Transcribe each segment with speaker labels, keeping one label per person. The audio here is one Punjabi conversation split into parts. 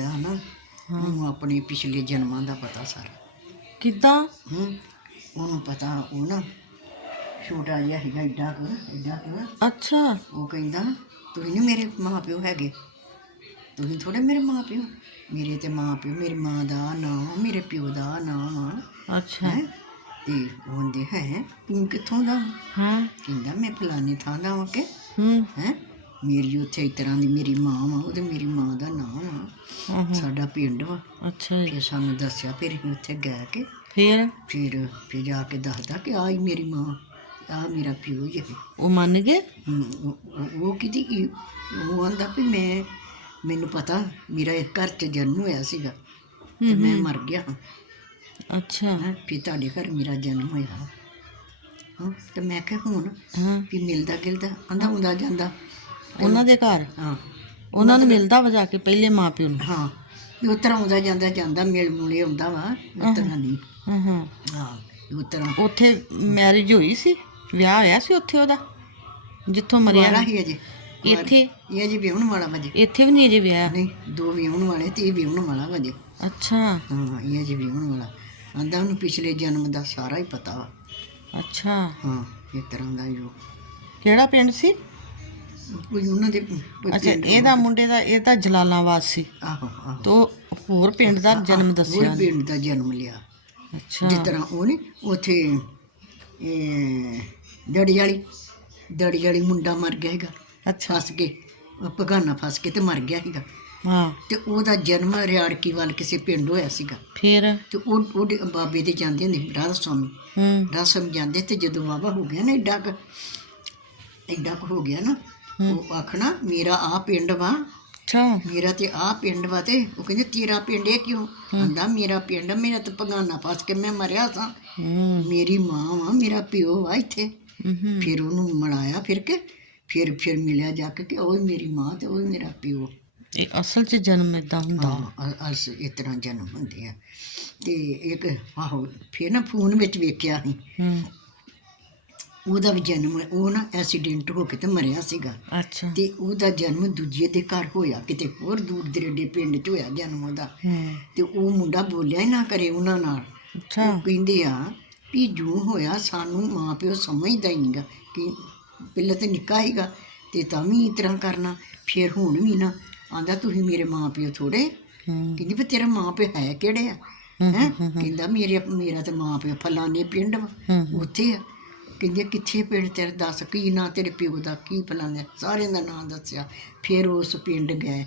Speaker 1: ਦਾ ਨਾ? ਉਹਨੂੰ ਆਪਣੇ ਪਿਛਲੇ ਜਨਮਾਂ ਦਾ ਪਤਾ ਸਾਰਾ।
Speaker 2: ਕਿੱਦਾਂ?
Speaker 1: ਹੂੰ ਉਹਨੂੰ ਪਤਾ ਉਹ ਨਾ ਛੋਟਾ ਜਿਹਾ ਸੀਗਾ ਏਡਾ ਕੁ ਏਡਾ ਕੁ।
Speaker 2: ਅੱਛਾ।
Speaker 1: ਉਹ ਕਹਿੰਦਾ ਤੁਸੀਂ ਨਹੀਂ ਮੇਰੇ ਮਾਂ ਪਿਓ ਹੈਗੇ? ਤੁਸੀਂ ਥੋੜੇ ਮੇਰੇ ਮਾਂ ਪਿਓ ਮੇਰੇ ਤੇ ਮਾਂ ਪਿਓ ਮੇਰੀ ਮਾਂ ਦਾ ਨਾਮ ਮੇਰੇ ਪਿਓ ਦਾ ਨਾਮ।
Speaker 2: ਅੱਛਾ।
Speaker 1: ਹੈ? ਤੇ ਕਹਿੰਦੇ ਹੈ? ਤੂੰ ਕਿੱਥੋਂ ਦਾ?
Speaker 2: ਹਾਂ।
Speaker 1: ਕਹਿੰਦਾ ਮੈਂ ਫਲਾਣੇ ਥਾਂ ਦਾ ਹਾਂ ਕਿ।
Speaker 2: ਹੂੰ।
Speaker 1: ਹੈ? ਮੇਰੀ ਉੱਥੇ ਇਸ ਤਰ੍ਹਾਂ ਦੀ ਮੇਰੀ ਮਾਂ ਵਾ ਉਹਦੇ ਮੇਰੀ ਮਾਂ ਦਾ ਨਾਮ ਆ। ਸਾਡਾ ਪਿੰਡ ਵਾ।
Speaker 2: ਅੱਛਾ ਜੀ।
Speaker 1: ਫਿਰ ਸਾਨੂੰ ਦੱਸਿਆ ਫਿਰ ਅਸੀਂ ਉੱਥੇ ਗਏ ਕਿ।
Speaker 2: ਫਿਰ?
Speaker 1: ਫਿਰ ਫਿਰ ਜਾ ਕੇ ਦੱਸਦਾ ਕਿ ਆਈ ਮੇਰੀ ਮਾਂ ਆ ਮੇਰਾ ਪਿਓ ਹੀ ਹੈ
Speaker 2: ਉਹ ਮੰਨ ਗਏ?
Speaker 1: ਉਹ- ਉਹ- ਉਹ ਕਿਤੇ ਉਹ ਆਂਦਾ ਵੀ ਮੈਂ ਮੈਨੂੰ ਪਤਾ ਮੇਰਾ ਇਸ ਘਰ 'ਚ ਜਨਮ ਹੋਇਆ ਸੀਗਾ ਤੇ ਮੈਂ ਮਰ ਗਿਆ
Speaker 2: ਅੱਛਾ।
Speaker 1: ਫਿਰ ਤੁਹਾਡੇ ਘਰ ਮੇਰਾ ਜਨਮ ਹੋਇਆ ਹਾਂ। ਤੇ ਮੈਂ ਕਿਹਾ ਹੁਣ ਵੀ ਮਿਲਦਾ ਗਿਲਦਾ ਆਂਦਾ ਹੁੰਦਾ ਜਾਂਦਾ।
Speaker 2: ਉਹਨਾਂ ਦੇ ਘਰ?
Speaker 1: ਹਾਂ।
Speaker 2: ਉਹਨਾਂ ਨੂੰ ਮਿਲਦਾ ਵਾ ਜਾ ਕੇ ਪਹਿਲੇ ਮਾਪਿਓ ਨੂੰ?
Speaker 1: ਹਾਂ। ਵੀ ਉਸ ਤਰ੍ਹਾਂ ਆਉਂਦਾ ਜਾਂਦਾ ਜਾਂਦਾ ਮਿਲ ਮੁਲੇ ਆਉਂਦਾ ਵਾ ਉਸ ਤਰ੍ਹਾਂ ਨਹੀਂ।
Speaker 2: ਹਾਂ ਹਾਂ।
Speaker 1: ਹਾਂ
Speaker 2: ਉੱਥੇ ਮੈਰਿਜ ਹੋਈ ਸੀ? ਵਿਆਹ ਹੋਇਆ ਸੀ ਉੱਥੇ ਉਹਦਾ? ਜਿੱਥੋਂ ਮਰਿਆ
Speaker 1: ਵਾਰਾ ਹੀ ਅਜੇ।
Speaker 2: ਇੱਥੇ?
Speaker 1: ਇਹ ਅਜੇ ਵਿਆਹਣ ਵਾਲਾ ਵਜੇ
Speaker 2: ਇੱਥੇ ਵੀ ਨਹੀਂ ਅਜੇ ਵਿਆਹ?
Speaker 1: ਨਹੀਂ ਦੋ ਵਿਆਹਣ ਵਾਲੇ ਤੇ ਇਹ ਵਿਆਹਣ ਵਾਲਾ ਵਜੇ
Speaker 2: ਅੱਛਾ।
Speaker 1: ਹਾਂ ਇਹ ਅਜੇ ਵਿਆਹਣ ਵਾਲਾ। ਆਂਦਾ ਉਹਨੂੰ ਪਿਛਲੇ ਜਨਮ ਦਾ ਸਾਰਾ ਹੀ ਪਤਾ ਵਾ।
Speaker 2: ਅੱਛਾ।
Speaker 1: ਹਾਂ ਇਸ ਤਰ੍ਹਾਂ ਦਾ ਹੀ ਉਹ।
Speaker 2: ਕਿਹੜਾ ਪਿੰਡ ਸੀ?
Speaker 1: ਕੋਈ ਉਹਨਾਂ ਦੇ ਕੋਈ
Speaker 2: ਅੱਛਾ ਇਹਦਾ ਮੁੰਡੇ ਦਾ ਇਹ ਤਾਂ ਜਲਾਲਾਬਾਦ ਸੀ।
Speaker 1: ਆਹੋ ਆਹੋ।
Speaker 2: ਤੋ ਹੋਰ ਪਿੰਡ ਦਾ ਜਨਮ ਦੱਸਿਆ
Speaker 1: ਉਹ ਪਿੰਡ ਦਾ ਜਨਮ ਲਿਆ।
Speaker 2: ਅੱਛਾ।
Speaker 1: ਜਿਸ ਤਰ੍ਹਾਂ ਉਹਨੇ ਉਥੇ ਇਹ ਦੜੀ ਵਾਲੀ ਦੜੀ ਵਾਲੀ ਮੁੰਡਾ ਮਰ ਗਿਆ ਹੈਗਾ
Speaker 2: ਅੱਛਾ।
Speaker 1: ਫਸ ਕੇ ਉਹ ਪਗਾਨਾ ਫਸ ਕੇ ਤੇ ਮਰ ਗਿਆ ਹੈਗਾ
Speaker 2: ਹਾਂ।
Speaker 1: ਤੇ ਉਹਦਾ ਜਨਮ ਰਿਆੜਕੀ ਵੱਲ ਕਿਸੇ ਪਿੰਡ ਹੋਇਆ ਸੀਗਾ।
Speaker 2: ਫਿਰ?
Speaker 1: ਤੇ ਉਹ ਉਹਦੇ ਬਾਬੇ ਦੇ ਜਾਂਦੇ ਹੁੰਦੇ ਰਾਧਾ ਸਵਾਮੀ
Speaker 2: ਹੂੰ।
Speaker 1: ਰਾਧਾ ਸਵਾਮੀ ਜਾਂਦੇ ਤੇ ਜਦੋਂ ਬਾਬਾ ਹੋ ਗਿਆ ਨਾ ਏਡਾ ਕੁ ਏਡਾ ਕੁ ਹੋ ਗਿਆ ਨਾ ਉਹ ਆਖਣਾ ਮੇਰਾ ਆ ਪਿੰਡ ਵਾ।
Speaker 2: ਅੱਛਾ।
Speaker 1: ਮੇਰਾ ਤੇ ਆ ਪਿੰਡ ਵਾ ਤੇ ਉਹ ਕਹਿੰਦੇ ਤੇਰਾ ਪਿੰਡ ਇਹ ਕਿਉਂ? ਆਂਦਾ ਮੇਰਾ ਪਿੰਡ ਮੇਰਾ ਤੇ ਪਗਾਨਾ ਫਸ ਕੇ ਮੈਂ ਮਰਿਆ ਸਾਂ। ਮੇਰੀ ਮਾਂ ਵਾ ਮੇਰਾ ਪਿਓ ਵਾ ਇੱਥੇ। ਫਿਰ ਉਹਨੂੰ ਮਲਾਇਆ ਫਿਰ ਕੇ ਫਿਰ ਫਿਰ ਮਿਲਿਆ ਜਾ ਕੇ ਕਿ ਉਹ ਹੀ ਮੇਰੀ ਮਾਂ ਤੇ ਉਹ ਹੀ ਮੇਰਾ ਪਿਓ।
Speaker 2: ਇਹ ਅਸਲ 'ਚ ਜਨਮ ਇਦਾਂ ਹੁੰਦਾ।
Speaker 1: ਅਸ ਇਸ ਤਰ੍ਹਾਂ ਜਨਮ ਹੁੰਦੇ ਆ। ਤੇ ਇੱਕ ਆਹੋ ਫਿਰ ਨਾ ਫੋਨ ਵਿੱਚ ਵੇਖਿਆ ਸੀ। ਉਹਦਾ ਵੀ ਜਨਮ ਉਹ ਨਾ ਐਕਸੀਡੈਂਟ ਹੋ ਕੇ ਤੇ ਮਰਿਆ ਸੀਗਾ।
Speaker 2: ਅੱਛਾ।
Speaker 1: ਤੇ ਉਹਦਾ ਜਨਮ ਦੂਜੇ ਦੇ ਘਰ ਹੋਇਆ ਕਿਤੇ ਹੋਰ ਦੂਰ ਦਰੇਡੇ ਪਿੰਡ 'ਚ ਹੋਇਆ ਜਨਮ ਉਹਦਾ। ਤੇ ਉਹ ਮੁੰਡਾ ਬੋਲਿਆ ਹੀ ਨਾ ਕਰੇ ਉਹਨਾਂ ਨਾਲ।
Speaker 2: ਅੱਛਾ।
Speaker 1: ਉਹ ਕਹਿੰਦੇ ਆ ਵੀ ਜੂ ਹੋਇਆ ਸਾਨੂੰ ਮਾਂ ਪਿਓ ਸਮਝਦਾ ਹੀ ਨਹੀਂਗਾ ਕਿ ਪਹਿਲਾਂ ਤੇ ਨਿੱਕਾ ਹੀਗਾ ਤੇ ਤਾਂ ਵੀ ਇਸ ਤਰ੍ਹਾਂ ਕਰਨਾ ਫਿਰ ਹੁਣ ਵੀ ਨਾ। ਆਂਦਾ ਤੁਸੀਂ ਮੇਰੇ ਮਾਂ ਪਿਓ ਥੋੜੇ ਕਹਿੰਦੀ ਵੀ ਤੇਰਾ ਮਾਂ ਪਿਓ ਹੈ ਕਿਹੜੇ ਆ? ਹੈ ਕਹਿੰਦਾ ਮੇਰੇ ਮੇਰਾ ਤੇ ਮਾਂ ਪਿਓ ਫਲਾਣੇ ਪਿੰਡ ਵਾ ਉੱਥੇ ਆ। ਕਹਿੰਦੇ ਕਿੱਥੇ ਪਿੰਡ ਤੇਰੇ ਦੱਸ ਕੀ ਨਾਂ ਤੇਰੇ ਪਿਓ ਦਾ ਕੀ ਫਲਾਣੇ ਸਾਰਿਆਂ ਦਾ ਨਾਂ ਦੱਸਿਆ। ਫਿਰ ਉਸ ਪਿੰਡ ਗਏ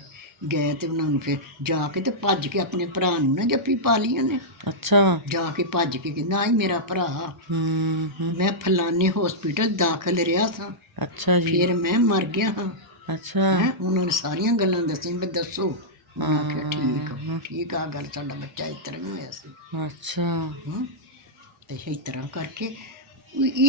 Speaker 1: ਗਏ ਤੇ ਉਹਨਾਂ ਨੂੰ ਫਿਰ ਜਾ ਕੇ ਤੇ ਭੱਜ ਕੇ ਆਪਣੇ ਭਰਾ ਨੂੰ ਨਾ ਜੱਫੀ ਪਾ ਲਈ ਉਹਨੇ।
Speaker 2: ਅੱਛਾ।
Speaker 1: ਜਾ ਕੇ ਭੱਜ ਕੇ ਕਹਿੰਦਾ ਆਈ ਮੇਰਾ ਭਰਾ
Speaker 2: ਹੂੰ ਹੂੰ।
Speaker 1: ਮੈਂ ਫਲਾਣੇ ਹਸਪੀਟਲ ਦਾਖਲ ਰਿਹਾ ਸਾਂ।
Speaker 2: ਅੱਛਾ ਜੀ।
Speaker 1: ਫਿਰ ਮੈਂ ਮਰ ਗਿਆ ਹਾਂ।
Speaker 2: ਅੱਛਾ।
Speaker 1: ਹੈਂ ਉਹਨਾਂ ਨੇ ਸਾਰੀਆਂ ਗੱਲਾਂ ਦੱਸੀਆਂ ਵੀ ਦੱਸੋ। ਉਹਨਾਂ ਆਖਿਆ ਠੀਕ ਠੀਕ ਆ ਗੱਲ ਸਾਡਾ ਬੱਚਾ ਇਸ ਤਰ੍ਹਾਂ ਹੀ ਹੋਇਆ ਸੀ।
Speaker 2: ਅੱਛਾ।
Speaker 1: ਹੂੰ ਤੇ ਇਸ ਤਰ੍ਹਾਂ ਕਰਕੇ ਉਹ ਇਹ